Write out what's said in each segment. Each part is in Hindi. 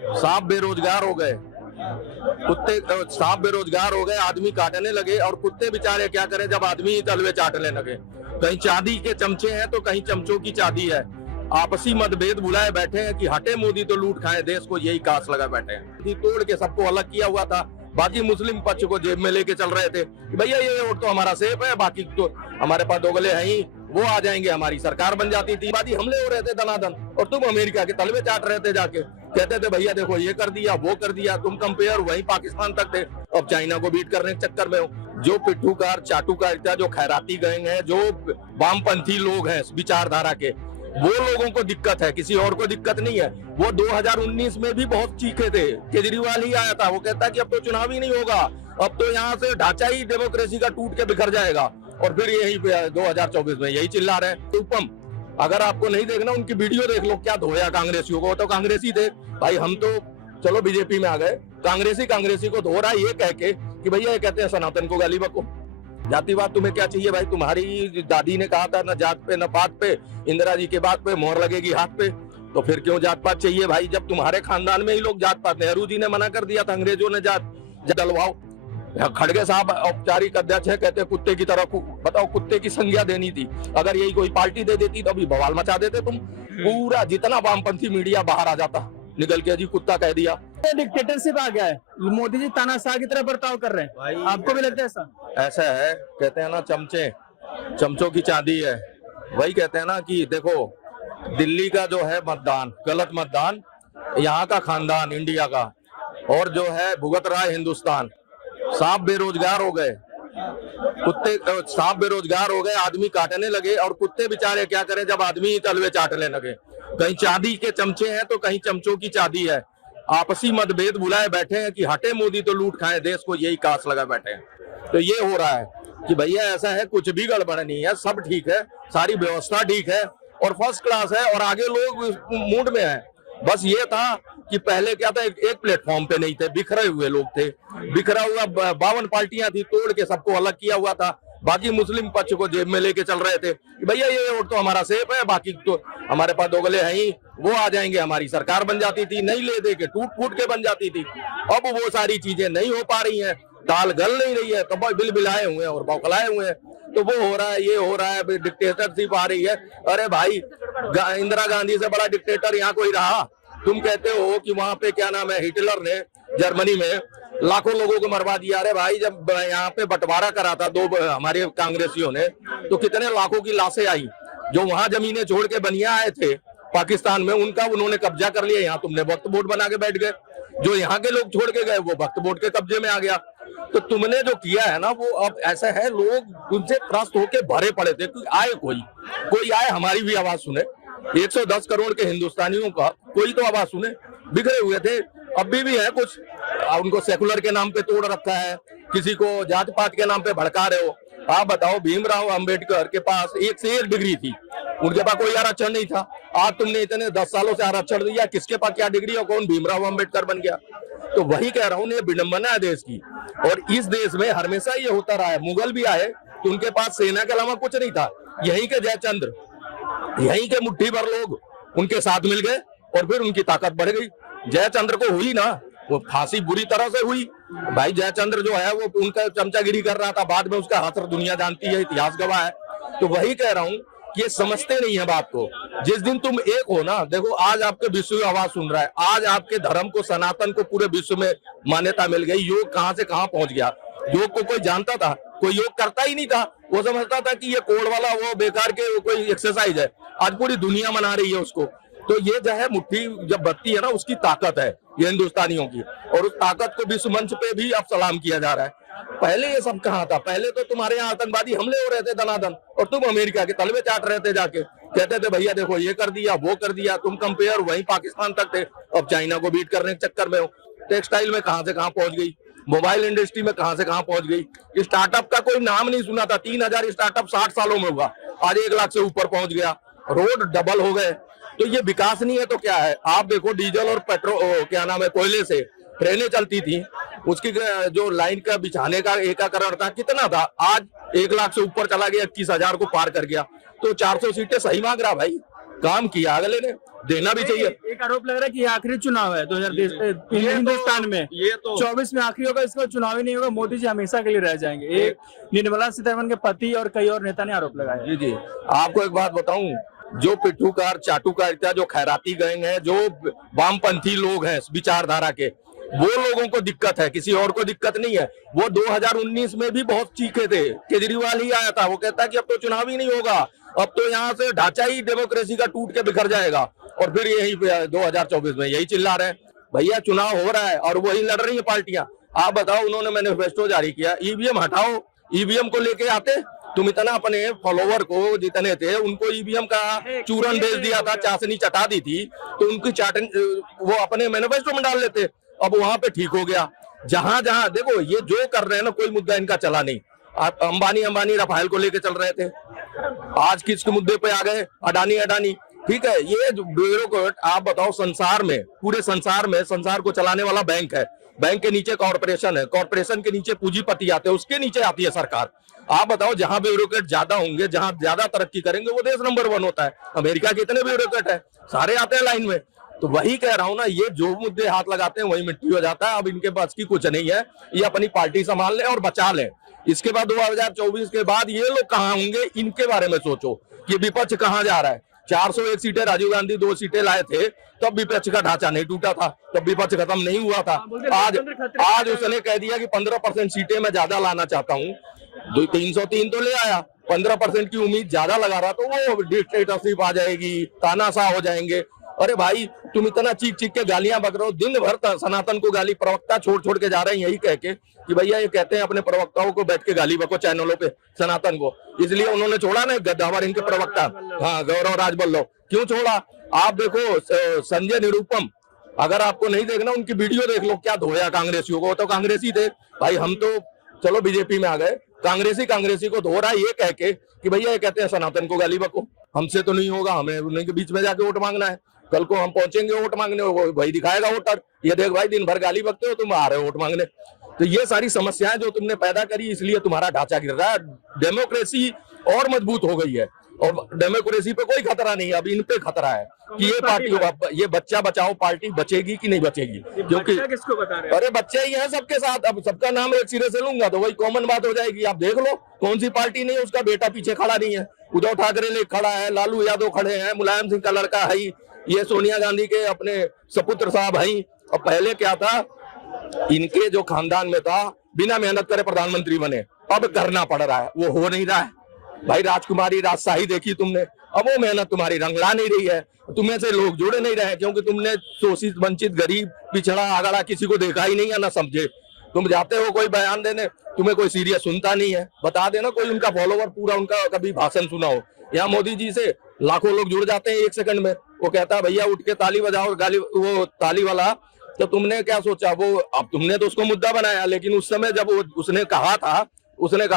सांप बेरोजगार हो गए, कुत्ते सांप बेरोजगार हो गए, आदमी काटने लगे और कुत्ते बेचारे क्या करें जब आदमी ही तलवे चाटने लगे। कहीं चांदी के चमचे हैं तो कहीं चमचों की चांदी है। आपसी मतभेद बुलाए बैठे हैं कि हटे मोदी तो लूट खाए देश को, यही कास लगा बैठे हैं। तोड़ के सबको अलग किया हुआ था, बाकी मुस्लिम पक्ष को जेब में लेके चल रहे थे कि भैया ये वोट तो हमारा सेफ है, बाकी तो हमारे पास दोगले हैं ही, वो आ जाएंगे हमारी सरकार बन जाती थी। बाकी हमले हो रहे थे दनादन और तुम अमेरिका के तलवे चाट रहे थे जाके, कहते थे भैया देखो ये कर दिया वो कर दिया, तुम कंपेयर वहीं पाकिस्तान तक थे, अब चाइना को बीट करने के चक्कर में हो। जो पिट्ठूकार चाटुकार जो खैराती गैंग है, जो वामपंथी लोग हैं विचारधारा के, वो लोगों को दिक्कत है, किसी और को दिक्कत नहीं है। वो 2019 में भी बहुत चीखे थे, केजरीवाल ही आया था, वो कहता कि अब तो चुनाव ही नहीं होगा, अब तो यहाँ से ढांचा ही डेमोक्रेसी का टूट के बिखर जाएगा। और फिर यही 2024 में यही चिल्ला रहे हैं। उपम, अगर आपको नहीं देखना उनकी वीडियो देख लो, क्या धोया कांग्रेसियों को, तो कांग्रेसी थे भाई, हम तो चलो बीजेपी में आ गए, कांग्रेसी को धो रहा है ये कह के कि भैया ये कहते हैं सनातन को गाली बको। जातिवाद तुम्हें क्या चाहिए भाई? तुम्हारी दादी ने कहा था न जात पे न पात पे, इंदिरा जी के बात पे मोहर लगेगी हाथ पे, तो फिर क्यों जात पात चाहिए भाई? जब तुम्हारे खानदान में ही लोग जात पात, नेहरू जी ने मना कर दिया था, अंग्रेजों ने जात डलवाओ। खड़गे साहब औपचारिक अध्यक्ष है, कहते कुत्ते की तरह, बताओ कुत्ते की संज्ञा देनी थी, अगर यही कोई पार्टी दे देती तो अभी बवाल मचा देते तुम, पूरा जितना वामपंथी मीडिया बाहर आ जाता निकल के, जी कुत्ता कह दिया। डिक्टेटरशिप आ गया है, मोदी जी तानाशाह की तरह बर्ताव कर रहे हैं, आपको भी लगता है ऐसा? ऐसा है, कहते हैं ना चमचों की चांदी है, वही कहते हैं ना कि देखो दिल्ली का जो है मतदान गलत मतदान, यहाँ का खानदान इंडिया का, और जो है भुगत रहा है हिंदुस्तान। सांप बेरोजगार हो गए, सांप बेरोजगार हो गए, आदमी काटने लगे और कुत्ते बेचारे क्या करें जब आदमी ही तलवे चाटने लगे। कहीं चांदी के चमचे हैं तो कहीं चमचों की चांदी है। आपसी मतभेद बुलाए बैठे हैं कि हटे मोदी तो लूट खाए देश को, यही कास लगा बैठे हैं। तो ये हो रहा है कि भैया ऐसा है, कुछ भी गड़बड़ नहीं है, सब ठीक है, सारी व्यवस्था ठीक है और फर्स्ट क्लास है और आगे लोग मूड में है। बस ये था कि पहले क्या था, एक प्लेटफॉर्म पे नहीं थे, बिखरे हुए लोग थे, बिखरा हुआ 52 पार्टियां थी, तोड़ के सबको अलग किया हुआ था, बाकी मुस्लिम पक्ष को जेब में लेके चल रहे थे कि भैया ये वोट तो हमारा सेफ है, बाकी तो हमारे पास दोगले हैं ही, वो आ जाएंगे हमारी सरकार बन जाती थी, नहीं ले दे के टूट फूट के बन जाती थी। अब वो सारी चीजें नहीं हो पा रही हैं, दाल गल नहीं रही है, तो बिल बिलाए हुए हैं और बौखलाए हुए हैं, तो वो हो रहा है, ये हो रहा है, डिक्टेटरशिप आ रही है। अरे भाई इंदिरा गांधी से बड़ा डिक्टेटर यहाँ कोई रहा? तुम कहते हो कि वहां पे क्या नाम है, हिटलर ने जर्मनी में लाखों लोगों को मरवा दिया। अरे भाई जब यहाँ पे बंटवारा करा था दो हमारे कांग्रेसियों ने, तो कितने लाखों की लाशें आई, जो वहां जमीनें छोड़ के बनिया आए थे पाकिस्तान में, उनका उन्होंने कब्जा कर लिया। यहाँ तुमने वक्त बोर्ड बना के बैठ गए, जो यहाँ के लोग छोड़ के गए वो वक्त बोर्ड के कब्जे में आ गया। तो तुमने जो किया है ना, वो अब ऐसा है, लोग उनसे त्रस्त होके भरे पड़े थे कि आए कोई आए हमारी भी आवाज सुने। 110 करोड़ के हिंदुस्तानियों का कोई तो आवाज सुने। बिखरे हुए थे, अभी भी है कुछ, उनको सेकुलर के नाम पे तोड़ रखा है, किसी को जात पात के नाम पे भड़का रहे हो। आप बताओ, भीमराव अंबेडकर के पास 1 से 1 डिग्री थी, उनके पास कोई आरक्षण नहीं था। आज तुमने इतने 10 सालों से आरक्षण दिया, किसके पास क्या डिग्री और कौन भीमराव अंबेडकर बन गया? तो वही कह रहा हूँ, ये विडंबना है देश की, और इस देश में हमेशा ये होता रहा है। मुगल भी आए तो उनके पास सेना के अलावा कुछ नहीं था, यहीं के जयचंद्र, यहीं के मुट्ठी भर लोग उनके साथ मिल गए और फिर उनकी ताकत बढ़ गई। जयचंद्र को हुई ना वो फांसी, बुरी तरह से हुई भाई। जयचंद्र जो है वो उनका चमचागिरी कर रहा था, बाद में उसका हाथ दुनिया जानती है, इतिहास गवाह है। तो वही कह रहा हूँ कि ये समझते नहीं है बात को। जिस दिन तुम एक हो ना, देखो आज आपके विश्व आवाज सुन रहा है, आज आपके धर्म को, सनातन को पूरे विश्व में मान्यता मिल गई। योग कहाँ से कहाँ पहुंच गया। योग को कोई जानता था? कोई योग करता ही नहीं था, वो समझता था कि ये कोड वाला वो बेकार के कोई एक्सरसाइज है। आज पूरी दुनिया मना रही है उसको। तो ये जो है मुट्ठी जब बत्ती है ना, उसकी ताकत है ये हिंदुस्तानियों की, और उस ताकत को विश्व मंच पे भी अब सलाम किया जा रहा है। पहले ये सब कहाँ था? पहले तो तुम्हारे यहाँ आतंकवादी हमले हो रहे थे दनादन और तुम अमेरिका के तलवे चाट रहे थे जाके, कहते थे भैया देखो ये कर दिया वो कर दिया, तुम कंपेयर वहीं पाकिस्तान तक थे, अब चाइना को बीट करने के चक्कर में हो। टेक्सटाइल में कहाँ से कहाँ पहुंच गई, मोबाइल इंडस्ट्री में कहाँ से कहाँ पहुंच गई। स्टार्टअप का कोई नाम नहीं सुना था, 3000 स्टार्टअप 60 सालों में हुआ, आज 1 लाख से ऊपर पहुंच गया, रोड डबल हो गए। तो ये विकास नहीं है तो क्या है? आप देखो डीजल और पेट्रोल क्या नाम है, कोयले से ट्रेनें चलती थी, उसकी जो लाइन का बिछाने का एकाकरण था कितना था, आज 1 लाख से ऊपर चला गया, 21,000 को पार कर गया। तो 400 सीटें सही मांग रहा भाई, काम किया अगले ने, देना भी चाहिए। एक आरोप लग रहा है कि ये आखिरी चुनाव है 2020 हिंदुस्तान में, ये तो 24 में आखिरी होगा, इसको चुनाव ही नहीं होगा, मोदी जी हमेशा के लिए रह जाएंगे। एक निर्मला सीतारमण के पति और कई और नेता ने आरोप लगाया। जी जी, आपको एक बात बताऊं, जो पिट्ठूकार चाटुकारिता, जो खैराती गैंग है, जो वामपंथी लोग हैं विचारधारा के, वो लोगों को दिक्कत है, किसी और को दिक्कत नहीं है। वो 2019 में भी बहुत चीखे थे, केजरीवाल ही आया था, वो कहता है कि अब तो चुनाव ही नहीं होगा, अब तो यहाँ से ढांचा ही डेमोक्रेसी का टूट के बिखर जाएगा। और फिर यही 2024 में यही चिल्ला रहे हैं। भैया चुनाव हो रहा है और वही लड़ रही है पार्टियां। आप बताओ, उन्होंने मैनिफेस्टो जारी किया, ईवीएम हटाओ, ईवीएम को लेके आते, तुम इतना अपने फॉलोवर को जितने थे उनको ईवीएम का चूरन भेज दिया था, चाशनी चटा दी थी, तो उनकी चाटन वो अपने मैनिफेस्टो में डाल लेते। अब वहां पे ठीक हो गया। जहां जहां देखो ये जो कर रहे हैं ना, कोई मुद्दा इनका चला नहीं। अंबानी रफाल को लेके चल रहे थे, आज किसके मुद्दे पे आ गए, अडानी। ठीक है, ये ब्यूरोक्रेट, आप बताओ, संसार में, पूरे संसार में, संसार को चलाने वाला बैंक है, बैंक के नीचे कॉर्पोरेशन है, कॉर्पोरेशन के नीचे पूंजीपति आते हैं, उसके नीचे आती है सरकार। आप बताओ, जहां ब्यूरोक्रेट ज्यादा होंगे, जहां ज्यादा तरक्की करेंगे, वो देश नंबर 1 होता है। अमेरिका के इतने ब्यूरोक्रेट है, सारे आते हैं लाइन में। तो वही कह रहा हूं ना, ये जो मुद्दे हाथ लगाते हैं वही मिट्टी हो जाता है। अब इनके पास की कुछ नहीं है, ये अपनी पार्टी संभाल लें और बचा लें। इसके बाद 2024 के बाद ये लोग कहाँ होंगे, इनके बारे में सोचो कि विपक्ष कहाँ जा रहा है। 401 सीटें राजीव गांधी 2 सीटें लाए थे, तब विपक्ष का ढांचा नहीं टूटा था, तब विपक्ष खत्म नहीं हुआ था। आज उसने कह दिया कि 15% सीटें मैं ज्यादा लाना चाहता हूँ, 303 तो ले आया, 15% की उम्मीद ज्यादा लगा रहा, तो वो डिक्टेटरशिप आ जाएगी, तानाशाह हो जाएंगे। अरे भाई, तुम इतना चीख चीख के गालियां बक रहे हो, दिन भर सनातन को गाली, प्रवक्ता छोड़ के जा रहे हैं यही कह के कि भैया ये कहते हैं अपने प्रवक्ताओं को बैठ के गाली बको चैनलों पे, सनातन को। इसलिए उन्होंने छोड़ा ना गद्दावर इनके प्रवक्ता, हाँ, गौरव राजबल्लभ। क्यों छोड़ा? आप देखो, संजय निरुपम, अगर आपको नहीं देखना उनकी वीडियो देख लो, क्या धोया कांग्रेसियों को। तो कांग्रेसी थे भाई, हम तो चलो बीजेपी में आ गए, कांग्रेसी को धो रहा है ये कह के कि भैया ये कहते हैं सनातन को गाली बको, हमसे तो नहीं होगा, हमें उनके बीच में जाके वोट मांगना है। कल को हम पहुंचेंगे वोट मांगने, वो भाई दिखाएगा वोटर, ये देख भाई दिन भर गाली बकते हो, तुम आ रहे हो वोट मांगने। तो ये सारी समस्याएं जो तुमने पैदा करी, इसलिए तुम्हारा ढांचा गिर रहा है। डेमोक्रेसी और मजबूत हो गई है, और डेमोक्रेसी पे कोई खतरा नहीं है, अब इन पे खतरा है कि ये पार्टी, ये बच्चा बचाओ पार्टी बचेगी कि नहीं बचेगी। क्योंकि किसको बता रहे हैं? अरे बच्चे ही हैं सबके साथ, अब सबका नाम एक सिरे से लूंगा तो वही कॉमन बात हो जाएगी। आप देख लो, कौन सी पार्टी नहीं है उसका बेटा पीछे खड़ा नहीं है। उद्धव ठाकरे ने खड़ा है, लालू यादव खड़े हैं, मुलायम सिंह का लड़का है, ये सोनिया गांधी के अपने सपुत्र साहब हैं। और पहले क्या था, इनके जो खानदान में था, बिना मेहनत करे प्रधानमंत्री बने, अब करना पड़ रहा है, वो हो नहीं रहा है। भाई राजकुमारी राजशाही देखी तुमने, अब वो मेहनत तुम्हारी रंग ला नहीं रही है, तुम्हें से लोग जुड़े नहीं रहे, क्योंकि तुमने शोषित, वंचित, गरीब, पिछड़ा, आगड़ा किसी को देखा ही नहीं है, ना समझे। तुम जाते हो कोई बयान देने, तुम्हें कोई सीरियस सुनता नहीं है। बता देना कोई उनका फॉलोवर पूरा उनका कभी भाषण सुना हो। यहाँ मोदी जी से लाखों लोग जुड़ जाते हैं 1 सेकंड में। वो कहता है भैया उठ के ताली बजाओ, गाली, वो ताली वाला। तो तुमने क्या सोचा, वो अब तुमने तो उसको मुद्दा बनाया, लेकिन उस समय जब उसने कहा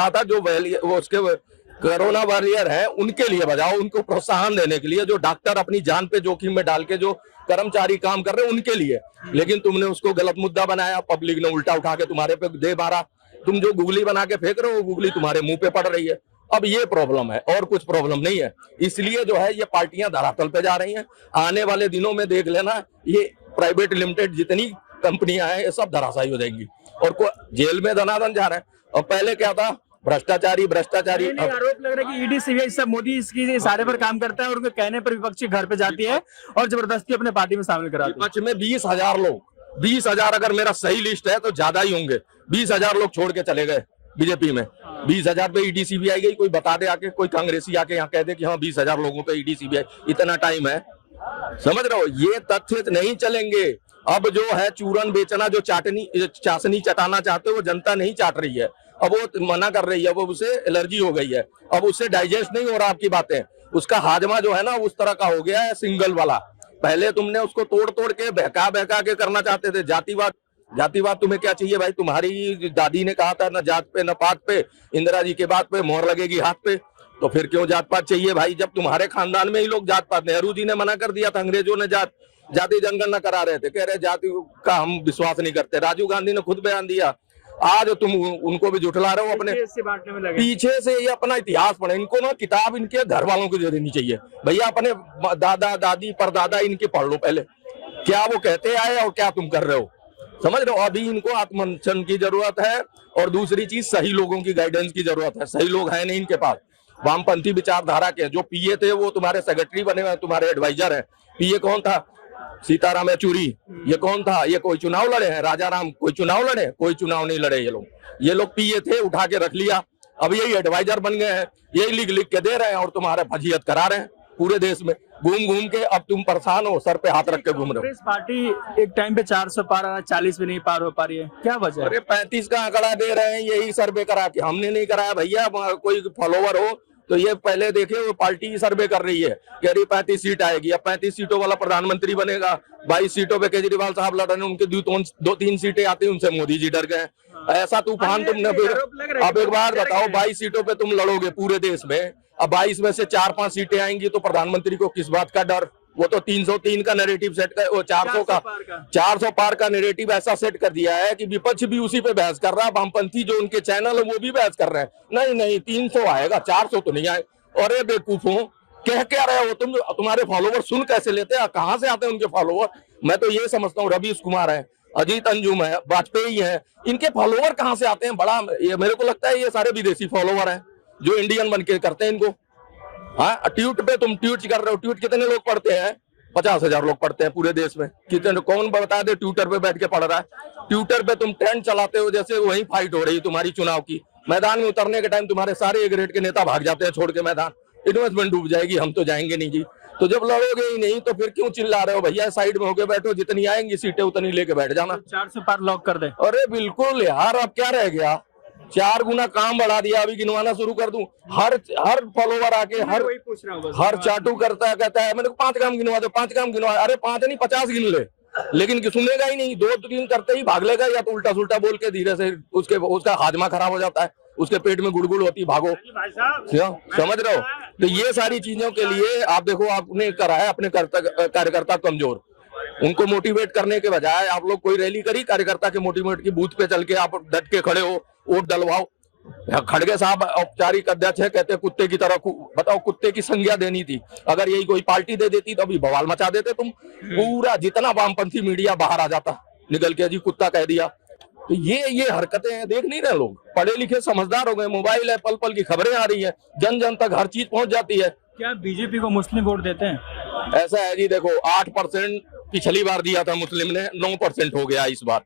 था जो वो उसके कोरोना वॉरियर है उनके लिए बजाओ, उनको प्रोत्साहन देने के लिए, जो डॉक्टर अपनी जान पे जोखिम में डाल के जो कर्मचारी काम कर रहे हैं उनके लिए। लेकिन तुमने उसको गलत मुद्दा बनाया, पब्लिक ने उल्टा उठा के तुम्हारे पे दे मारा। तुम जो गुगली बना के फेंक रहे हो, वो गुगली तुम्हारे मुंह पे पड़ रही है। अब ये प्रॉब्लम है और कुछ प्रॉब्लम नहीं है। इसलिए जो है ये पार्टियां धरातल पे जा रही हैं। आने वाले दिनों में देख लेना, ये प्राइवेट लिमिटेड जितनी कंपनियां हैं ये सब धराशायी हो जाएंगी, और जेल में धनाधन जा रहे हैं। और पहले क्या था, भ्रष्टाचारी। आरोप लग रहा है कि ईडी सीबीआई सब मोदी इसकी इशारे पर काम करता है, और उनके कहने पर विपक्षी घर पे जाती है और जबरदस्ती अपने पार्टी में शामिल कराती है। विपक्ष में 20,000 लोग, 20,000 अगर मेरा सही लिस्ट है तो ज्यादा ही होंगे। 20,000 लोग छोड़ के चले गए बीजेपी में। 20,000 पे ईडी सीबीआई गई, कोई बता दे आके, कोई कांग्रेसी आके यहाँ कह दे कि हाँ 20,000 लोगों पे ईडी सीबीआई, इतना टाइम है। समझ रहे हो, ये तथ्य नहीं चलेंगे। अब जो है चूरन बेचना, जो चाशनी चटाना चाहते हो, वो जनता नहीं चाट रही है, अब वो मना कर रही है, वो उसे एलर्जी हो गई है, अब उससे डाइजेस्ट नहीं हो रहा आपकी बातें। उसका हाजमा जो है ना उस तरह का हो गया है, सिंगल वाला। पहले तुमने उसको तोड़ के बहका के करना चाहते थे। जातिवाद तुम्हें क्या चाहिए भाई? तुम्हारी दादी ने कहा था ना जात पे न पात पे, इंदिरा जी के बात पे मोहर लगेगी हाथ पे, तो फिर क्यों जात पात चाहिए भाई? जब तुम्हारे खानदान में ही लोग जात पात, नेहरू जी ने मना कर दिया था, अंग्रेजों ने जाति जनगणना करा रहे थे, कह रहे जाति का हम विश्वास नहीं करते। राजीव गांधी ने खुद बयान दिया आज तुम उनको भी जुटला रहे हो अपने से बांटने में लगे। पीछे से। ये अपना इतिहास पढ़े, इनको ना किताब इनके घर वालों को दे देनी चाहिए भैया, अपने दादा दादी परदादा इनके पढ़ लो पहले, क्या वो कहते आए और क्या तुम कर रहे हो, समझ रहे हो। अभी इनको आत्ममंथन की जरूरत है, और दूसरी चीज सही लोगों की गाइडेंस की जरूरत है। सही लोग हैं नहीं इनके पास, वामपंथी विचारधारा के। जो पीए थे वो तुम्हारे सेक्रेटरी बने हुए, तुम्हारे एडवाइजर हैं। पीए कौन था? सीताराम येचुरी। ये कौन था? ये कोई चुनाव लड़े हैं? राजा राम कोई चुनाव लड़े? कोई चुनाव नहीं लड़े। ये लोग पीए थे, उठा के रख लिया, अब यही एडवाइजर बन गए हैं, यही लिख के दे रहे हैं और तुम्हारे फजीहत करा रहे हैं पूरे देश में घूम घूम के। अब तुम परेशान हो, सर पे हाथ रख के घूम रहे हो। कांग्रेस पार्टी एक टाइम पे 400 पार, 40 भी नहीं पार हो पा रही है, क्या वजह है? अरे 35 का आंकड़ा दे रहे हैं, यही सर्वे करा के। हमने नहीं कराया भैया। कोई फॉलोवर हो तो ये पहले देखे, वो पार्टी सर्वे कर रही है, कह रही 35 सीट आएगी। अब 35 सीटों वाला प्रधानमंत्री बनेगा। 22 सीटों पे केजरीवाल साहब लड़ रहे हैं, उनके 2-3 सीटें आती, उनसे मोदी जी डर गए। ऐसा तूफान तुमने अब एक बार बताओ, 22 सीटों पे तुम लड़ोगे पूरे देश में, अब 22 में से 4-5 सीटें आएंगी तो प्रधानमंत्री को किस बात का डर? वो तो 303 का नैरेटिव सेट कर, वो 400 पार का नैरेटिव ऐसा सेट कर दिया है कि विपक्ष भी उसी पे बहस कर रहा है, वामपंथी जो उनके चैनल है वो भी बहस कर रहे हैं। नहीं 300 आएगा, 400 तो नहीं आए। और ये बेवकूफों, कह क्या रहे हो तुम? तुम्हारे फॉलोवर सुन कैसे लेते हैं? कहाँ से आते हैं उनके फॉलोवर? मैं तो ये समझता हूँ रवीश कुमार है, अजीत अंजुम है, वाजपेयी है, इनके फॉलोवर कहाँ से आते हैं? बड़ा ये मेरे को लगता है ये सारे विदेशी फॉलोवर हैं जो इंडियन बन के करते हैं इनको। हाँ, ट्वीट पे तुम ट्वीट कर रहे हो, ट्वीट कितने लोग पढ़ते हैं? 50,000 लोग पढ़ते हैं पूरे देश में। कितने, कौन बता दे ट्विटर पे बैठ के पढ़ रहा है? ट्विटर पे तुम ट्रेंड चलाते हो, जैसे वही फाइट हो रही है तुम्हारी चुनाव की। मैदान में उतरने के टाइम तुम्हारे सारे ग्रेड के नेता भाग जाते हैं छोड़ के मैदान, इन्वेस्टमेंट डूब जाएगी, हम तो जाएंगे नहीं जी। तो जब लड़ोगे ही नहीं तो फिर क्यों चिल्ला रहे हो भैया? साइड में होके बैठो, जितनी आएंगी सीटें उतनी लेके बैठ जाना। 400 पार लॉक कर दे। अरे बिल्कुल यार, अब क्या रह गया? 4 गुना काम बढ़ा दिया। अभी गिनवाना शुरू कर दूं, हर फॉलोवर आके हर चाटू करता है, कहता है मेरे को 5 काम गिनवा दो, 5 काम गिनवा। अरे 5 नहीं 50 गिन ले, लेकिन सुनेगा ही नहीं। 2-3 करते ही भाग लेगा, या तो उल्टा सुल्टा बोल के धीरे से उसका हाजमा खराब हो जाता है, उसके पेट में गुड़गुड़ होती, भागो। समझ रहे हो? तो ये सारी चीजों के लिए आप देखो, आपने करा है अपने कार्यकर्ता कमजोर, उनको मोटिवेट करने के बजाय आप लोग कोई रैली करी कार्यकर्ता के मोटिवेट की, बूथ पे चल के आप डट के खड़े हो, वोट डलवाओ। खड़गे साहब औपचारिक अध्यक्ष है, कहते कुत्ते की तरह। बताओ, कुत्ते की संज्ञा देनी थी। अगर यही कोई पार्टी दे देती तो अभी बवाल मचा देते तुम। पूरा जितना वामपंथी मीडिया बाहर आ जाता निकल के, जी कुत्ता कह दिया। तो ये हरकतें देख नहीं रहे लोग, पढ़े लिखे समझदार हो गए, मोबाइल है, पल पल की खबरें आ रही है, जन जन तक हर चीज पहुंच जाती है। क्या बीजेपी को मुस्लिम वोट देते हैं? ऐसा है जी, देखो 8% पिछली बार दिया था मुस्लिम ने, 9% हो गया इस बार।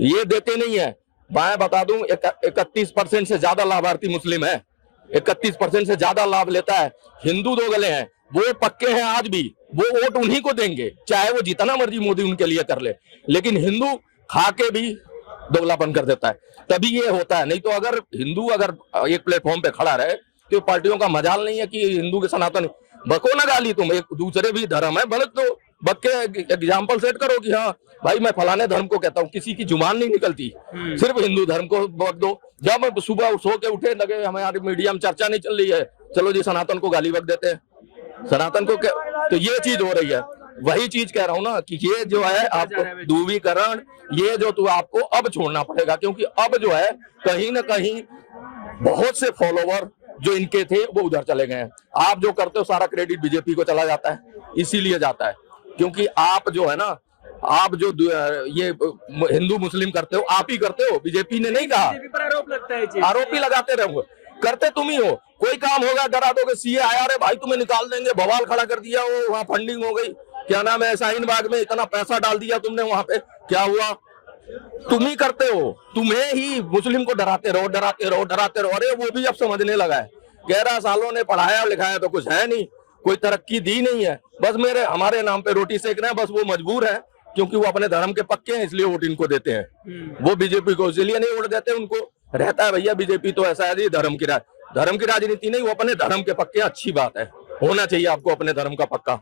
ये देते नहीं है। मैं बता दूं 31% से ज्यादा लाभार्थी मुस्लिम है, 31% से ज्यादा लाभ लेता है। हिंदू दो गले हैं, वो पक्के हैं आज भी, वो वोट उन्हीं को देंगे चाहे वो जितना मर्जी मोदी उनके लिए कर ले। लेकिन हिंदू खा के भी दोगलापन कर देता है, तभी ये होता है। नहीं तो अगर हिंदू अगर एक प्लेटफॉर्म पे खड़ा रहे तो पार्टियों का मजाल नहीं है कि हिंदू के सनातन। बको ना गाली तुम, एक दूसरे भी धर्म है, बल्कि तो बक के एग्जाम्पल सेट करो कि हाँ भाई मैं फलाने धर्म को कहता हूँ, किसी की जुबान नहीं निकलती, सिर्फ हिंदू धर्म को बक दो। जब सुबह सो के उठे लगे हमारे मीडिया में चर्चा नहीं चल रही है, चलो जी सनातन को गाली बक देते हैं, सनातन को तो ये चीज हो रही है। वही चीज कह रहा हूँ ना कि ये जो है आपको ध्रुवीकरण, ये जो तो आपको अब छोड़ना पड़ेगा, क्योंकि अब जो है कहीं ना कहीं बहुत से फॉलोवर जो इनके थे वो उधर चले गए हैं। आप जो करते हो सारा क्रेडिट बीजेपी को चला जाता है, इसीलिए जाता है क्योंकि आप जो है ना, आप जो ये हिंदू मुस्लिम करते हो आप ही करते हो, बीजेपी ने नहीं कहा। बीजेपी पर आरोप लगता है, आरोप ही लगाते रहोगे, करते तुम ही हो। कोई काम होगा डरा दोगे, सीए आया रे भाई तुम्हें निकाल देंगे, बवाल खड़ा कर दिया, वो वहाँ फंडिंग हो गई, क्या नाम है शाहीन बाग में इतना पैसा डाल दिया तुमने, वहां पे क्या हुआ? तुम ही करते हो, तुम्हें ही मुस्लिम को डराते रहो डराते रहो डराते रहो। अरे वो भी अब समझने लगा है, 11 सालों ने पढ़ाया लिखाया तो कुछ है नहीं, कोई तरक्की दी नहीं है, बस हमारे नाम पे रोटी सेक रहे हैं। बस वो मजबूर है क्योंकि वो अपने धर्म के पक्के हैं, इसलिए वोट इनको देते हैं। वो बीजेपी को इसलिए नहीं वोट देते, उनको रहता है भैया बीजेपी तो ऐसा है जी धर्म की राजनीति नहीं, वो अपने धर्म के पक्के। अच्छी बात है, होना चाहिए आपको अपने धर्म का पक्का।